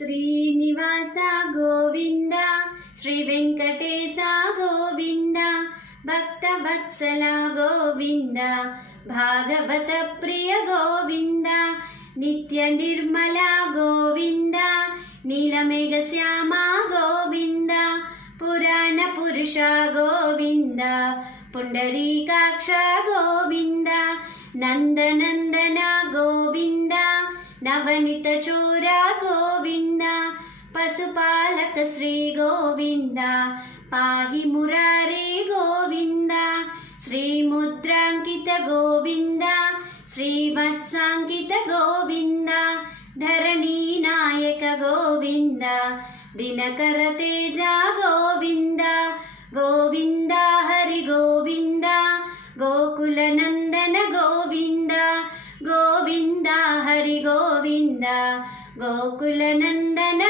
శ్రీనివాస గోవింద శ్రీ వెంకటేశ గోవింద భక్తవత్సల గోవింద భాగవత ప్రియ గోవింద నిత్య నిర్మల గోవింద నీలమేఘ శ్యామ గోవింద పురాణ పురుష గోవింద పుండరీకాక్ష గోవింద నందనందన గోవింద నవనిత చోర గోవింద పశుపాలక శ్రీ గోవింద పాహి మురారే గోవింద శ్రీముద్రాంకిత గోవింద శ్రీవత్సాంకిత గోవింద ధరణీ నాయక గోవింద దినకర తేజ గోవింద గోవింద హరి గోవింద గోకుల నందన గోవింద గోవింద హరి గోవింద గోకుల నందన